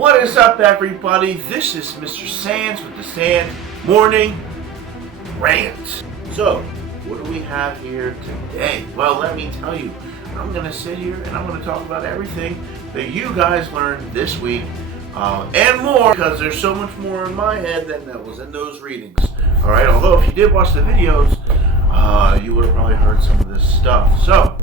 What is up, everybody? This is Mr. Sands with the Sands Morning Rant. So, what do we have here today? Well, let me tell you, I'm going to sit here and I'm going to talk about everything that you guys learned this week and more, because there's so much more in my head than that was in those readings. Alright, although if you did watch the videos, you would have probably heard some of this stuff. So,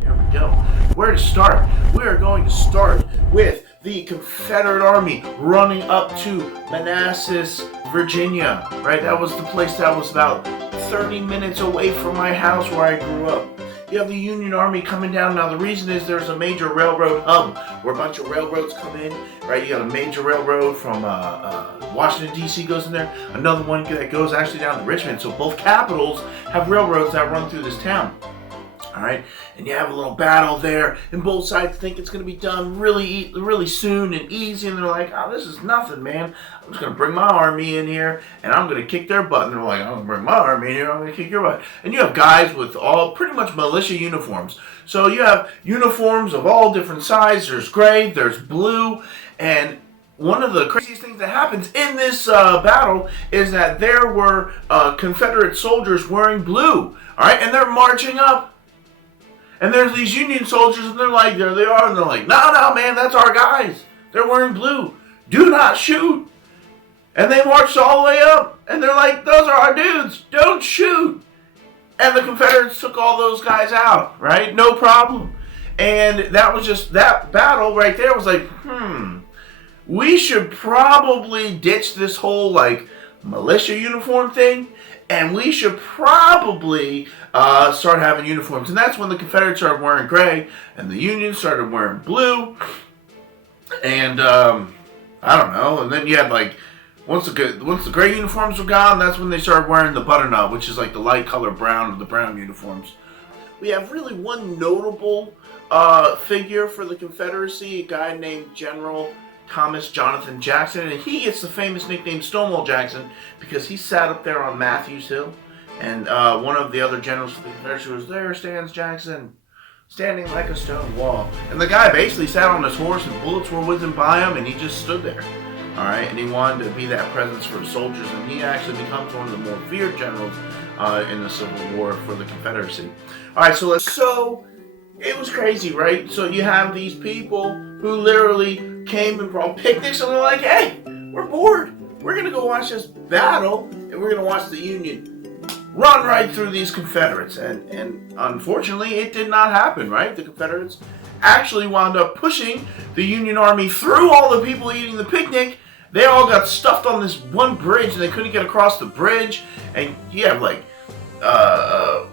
here we go. Where to start? We are going to start with the Confederate Army running up to Manassas, Virginia. Right? That was the place that was about 30 minutes away from my house where I grew up. You have the Union Army coming down. Now, the reason is there's a major railroad hub where a bunch of railroads come in, right? You got a major railroad from Washington, D.C. goes in there. Another one that goes actually down to Richmond. So both capitals have railroads that run through this town. All right, and you have a little battle there, and both sides think it's going to be done really soon and easy, and they're like, oh, this is nothing, man. I'm just going to bring my army in here, and I'm going to kick their butt. And they're like, I'm going to bring my army in here, I'm going to kick your butt. And you have guys with all pretty much militia uniforms. So you have uniforms of all different sizes. There's gray, there's blue, and one of the craziest things that happens in this battle is that there were Confederate soldiers wearing blue, all right, and they're marching up. And there's these Union soldiers, and they're like, there they are, and they're like, no, man, that's our guys. They're wearing blue. Do not shoot. And they marched all the way up, and they're like, those are our dudes. Don't shoot. And the Confederates took all those guys out, right? No problem. And that was just, that battle right there was like, we should probably ditch this whole, like, militia uniform thing, and we should probably start having uniforms. And that's when the Confederates started wearing gray, and the Union started wearing blue. And I don't know. And then you had, like, once the gray uniforms were gone, that's when they started wearing the butternut, which is like the light color brown of the brown uniforms. We have really one notable figure for the Confederacy, a guy named General Thomas Jonathan Jackson, and he gets the famous nickname Stonewall Jackson because he sat up there on Matthews Hill, and one of the other generals of the Confederacy was, there stands Jackson, standing like a stone wall. And the guy basically sat on his horse, and bullets were whizzing by him, and he just stood there. All right, and he wanted to be that presence for the soldiers, and he actually becomes one of the more revered generals in the Civil War for the Confederacy. All right, so it was crazy, right? So you have these people who literally came and brought picnics, and they're like, hey, we're bored. We're going to go watch this battle, and we're going to watch the Union run right through these Confederates. And unfortunately, it did not happen, right? The Confederates actually wound up pushing the Union Army through all the people eating the picnic. They all got stuffed on this one bridge, and they couldn't get across the bridge. And you have, like,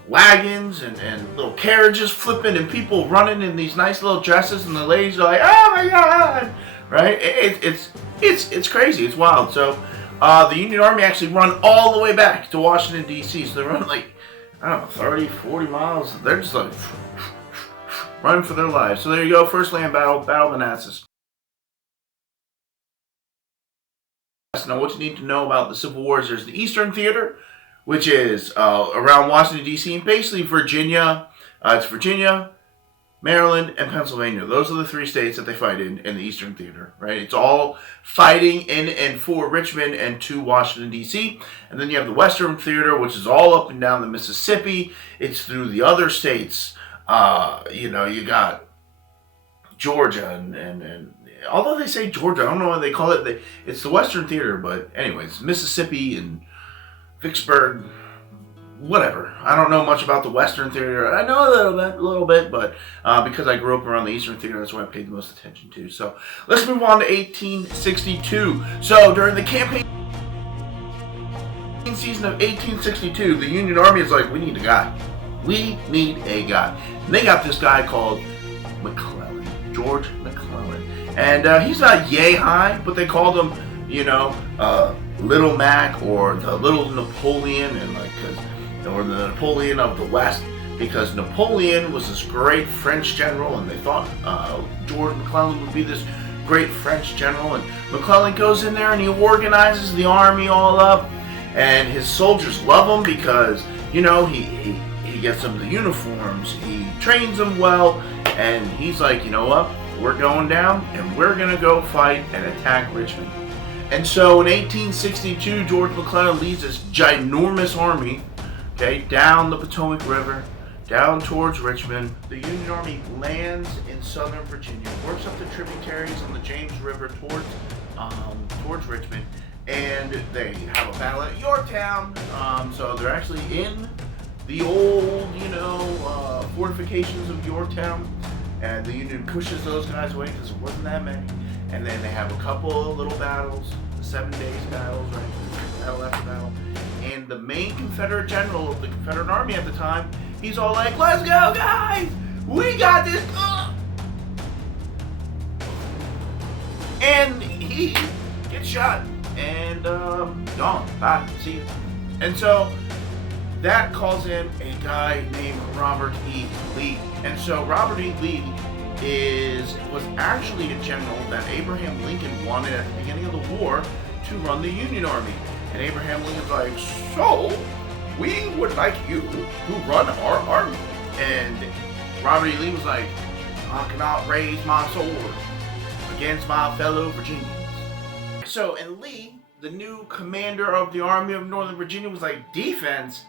wagons and little carriages flipping and people running in these nice little dresses, and the ladies are like, oh my god, right? It's crazy, it's wild. So the Union Army actually run all the way back to Washington, D.C. So they run like, I don't know, 30, 40 miles. They're just like running for their lives. So there you go, first land battle, Battle of Manassas. Now what you need to know about the Civil War is there's the Eastern Theater, which is around Washington, D.C., and basically Virginia. It's Virginia, Maryland, and Pennsylvania. Those are the three states that they fight in the Eastern Theater, right? It's all fighting in and for Richmond and to Washington, D.C. And then you have the Western Theater, which is all up and down the Mississippi. It's through the other states. You got Georgia, and although they say Georgia, I don't know what they call it. It's the Western Theater, but anyways, Mississippi and Vicksburg, whatever. I don't know much about the Western Theater. I know a little bit, but because I grew up around the Eastern Theater, that's what I paid the most attention to. So let's move on to 1862. So during the campaign season of 1862, the Union Army is like, we need a guy. We need a guy. And they got this guy called McClellan, George McClellan. And he's not yay high, but they called him, Little Mac, or the Little Napoleon, and or the Napoleon of the West, because Napoleon was this great French general, and they thought George McClellan would be this great French general. And McClellan goes in there and he organizes the army all up, and his soldiers love him because he gets them the uniforms, he trains them well, and he's like, you know what? we're going down and we're going to go fight and attack Richmond. And so in 1862, George McClellan leads this ginormous army, okay, down the Potomac River, down towards Richmond. The Union Army lands in southern Virginia, works up the tributaries on the James River towards Richmond, and they have a battle at Yorktown. So they're actually in the old, fortifications of Yorktown, and the Union pushes those guys away because there wasn't that many. And then they have a couple of little battles, 7 days battles, right? Battle after battle. And the main Confederate general of the Confederate Army at the time, he's all like, "Let's go, guys! We got this!" And he gets shot and gone. Bye. See you. And so that calls in a guy named Robert E. Lee. And so Robert E. Lee was actually a general that Abraham Lincoln wanted at the beginning of the war to run the Union Army. And Abraham Lincoln's like, "So, we would like you to run our army." And Robert E. Lee was like, "I cannot raise my sword against my fellow Virginians." So, and Lee, the new commander of the Army of Northern Virginia, was like, "Defense?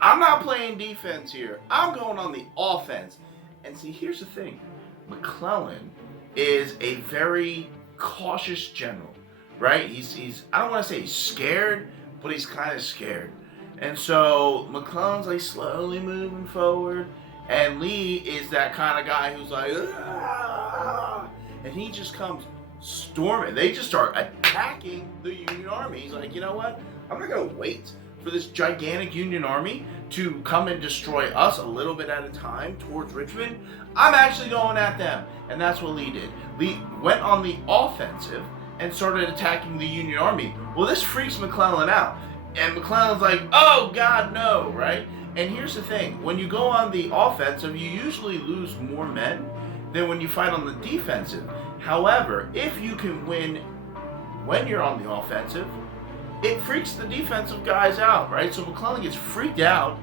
I'm not playing defense here. I'm going on the offense." And see, here's the thing. McClellan is a very cautious general, right? He's I don't want to say he's scared, but he's kind of scared. And so McClellan's like slowly moving forward, and Lee is that kind of guy who's like, "Ah!" And he just comes storming. They just start attacking the Union Army. He's like, "You know what? I'm not going to wait for this gigantic Union Army to come and destroy us a little bit at a time towards Richmond. I'm actually going at them." And that's what Lee did. Lee went on the offensive and started attacking the Union Army. Well, this freaks McClellan out. And McClellan's like, "Oh, God, no," right? And here's the thing. When you go on the offensive, you usually lose more men than when you fight on the defensive. However, if you can win when you're on the offensive, it freaks the defensive guys out, right? So McClellan gets freaked out,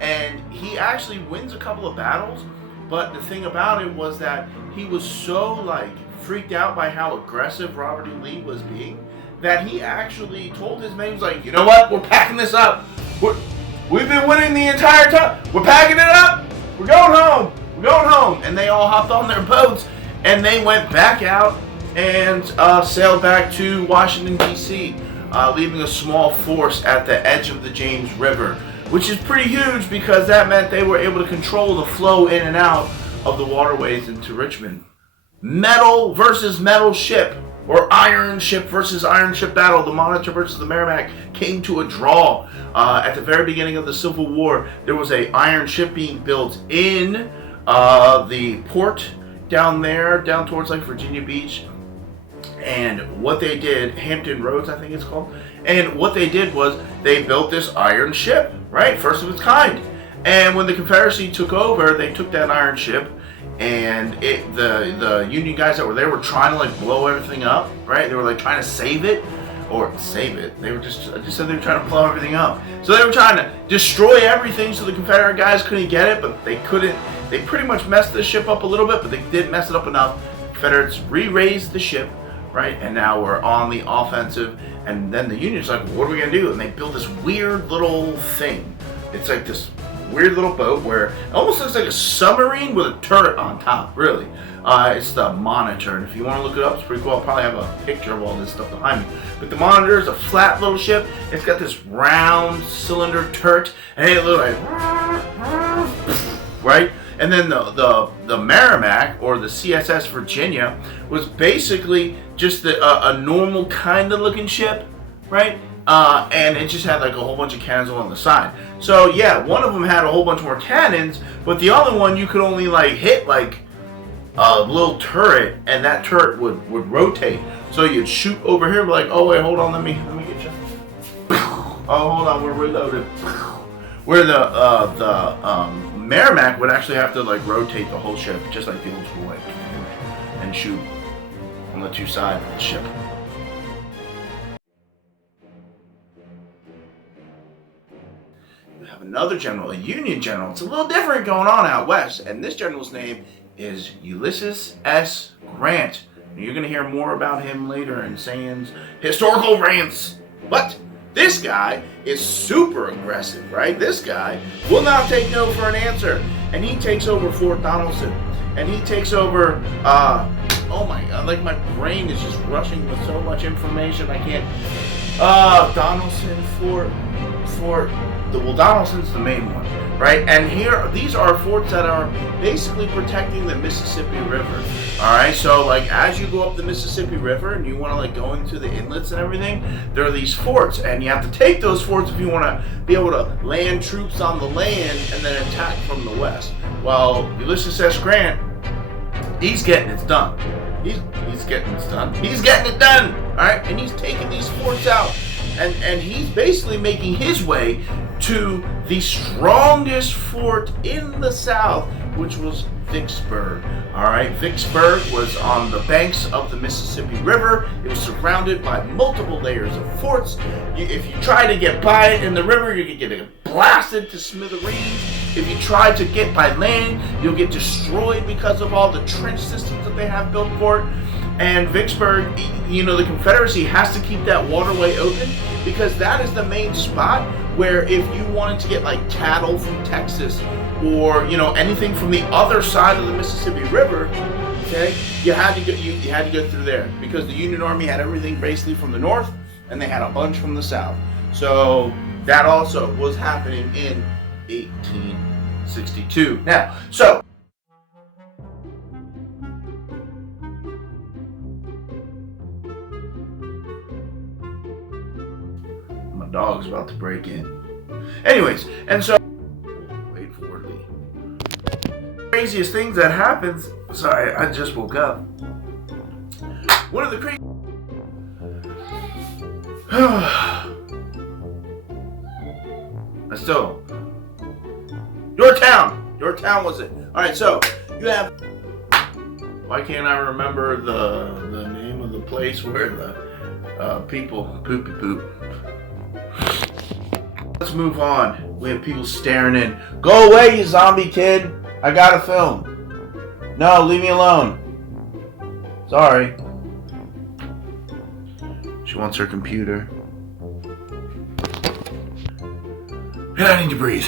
and he actually wins a couple of battles. But the thing about it was that he was so freaked out by how aggressive Robert E. Lee was being that he actually told his men, he was like, "You know what? We're packing this up. We've been winning the entire time. We're packing it up. We're going home. We're going home." And they all hopped on their boats and they went back out and sailed back to Washington, D.C., leaving a small force at the edge of the James River, which is pretty huge because that meant they were able to control the flow in and out of the waterways into Richmond. Metal versus metal ship, or iron ship versus iron ship battle. The Monitor versus the Merrimack came to a draw. At the very beginning of the Civil War, there was an iron ship being built in the port down towards Virginia Beach. And what they did, Hampton Roads, I think it's called. And what they did was they built this iron ship, right? First of its kind. And when the Confederacy took over, they took that iron ship, and the Union guys that were there were trying to blow everything up, right? They were trying to save it. They were I just said they were trying to blow everything up. So they were trying to destroy everything so the Confederate guys couldn't get it, but they couldn't. They pretty much messed the ship up a little bit, but they didn't mess it up enough. Confederates re-raised the ship, right? And now we're on the offensive. And then the Union's like, "What are we going to do?" And they build this weird little thing. It's like this weird little boat where it almost looks like a submarine with a turret on top, really. It's the Monitor. And if you want to look it up, it's pretty cool. I'll probably have a picture of all this stuff behind me. But the Monitor is a flat little ship. It's got this round cylinder turret. And it looks like, right? And then the Merrimack, or the CSS Virginia, was basically just a normal kind of looking ship, right? And it just had a whole bunch of cannons on the side. So yeah, one of them had a whole bunch more cannons, but the other one you could only hit a little turret, and that turret would rotate. So you'd shoot over here, "Oh wait, hold on, let me get you." "Oh, hold on, we're reloaded." Where the Merrimack would actually have to rotate the whole ship, just like the old school way, and shoot on the two sides of the ship. You have another general, a Union general. It's a little different going on out west, and this general's name is Ulysses S. Grant. And you're going to hear more about him later in Sands' historical rants. But this guy is super aggressive, right? This guy will not take no for an answer. And he takes over Fort Donelson. And he takes over, oh my God, like my brain is just rushing with so much information. I can't, Donelson, Donelson's the main one, right? And here, these are forts that are basically protecting the Mississippi River. All right, so like as you go up the Mississippi River and you want to like go into the inlets and everything, there are these forts, and you have to take those forts if you want to be able to land troops on the land and then attack from the west. Well, Ulysses S. Grant, he's getting it done. He's getting it done. He's getting it done. All right, and he's taking these forts out, and he's basically making his way to the strongest fort in the South, which was Vicksburg. All right, Vicksburg was on the banks of the Mississippi River. It was surrounded by multiple layers of forts. If you try to get by it in the river, you can get blasted to smithereens. If you try to get by land, you'll get destroyed because of all the trench systems that they have built for it. And Vicksburg, you know, the Confederacy has to keep that waterway open because that is the main spot where if you wanted to get like cattle from Texas or, you know, anything from the other side of the Mississippi River, okay, you had to go through there because the Union Army had everything basically from the north and they had a bunch from the south. So that also was happening in 1862. Now, so my dog's about to break in. Anyways, and so wait for the craziest things that happens. Sorry, I just woke up. One of the crazy. I still. Your town was it? All right, so you have. Why can't I remember the name of the place where the people poopy poop? Let's move on. We have people staring in. Go away, you zombie kid! I gotta film. No, leave me alone. Sorry. She wants her computer. And I need to breathe.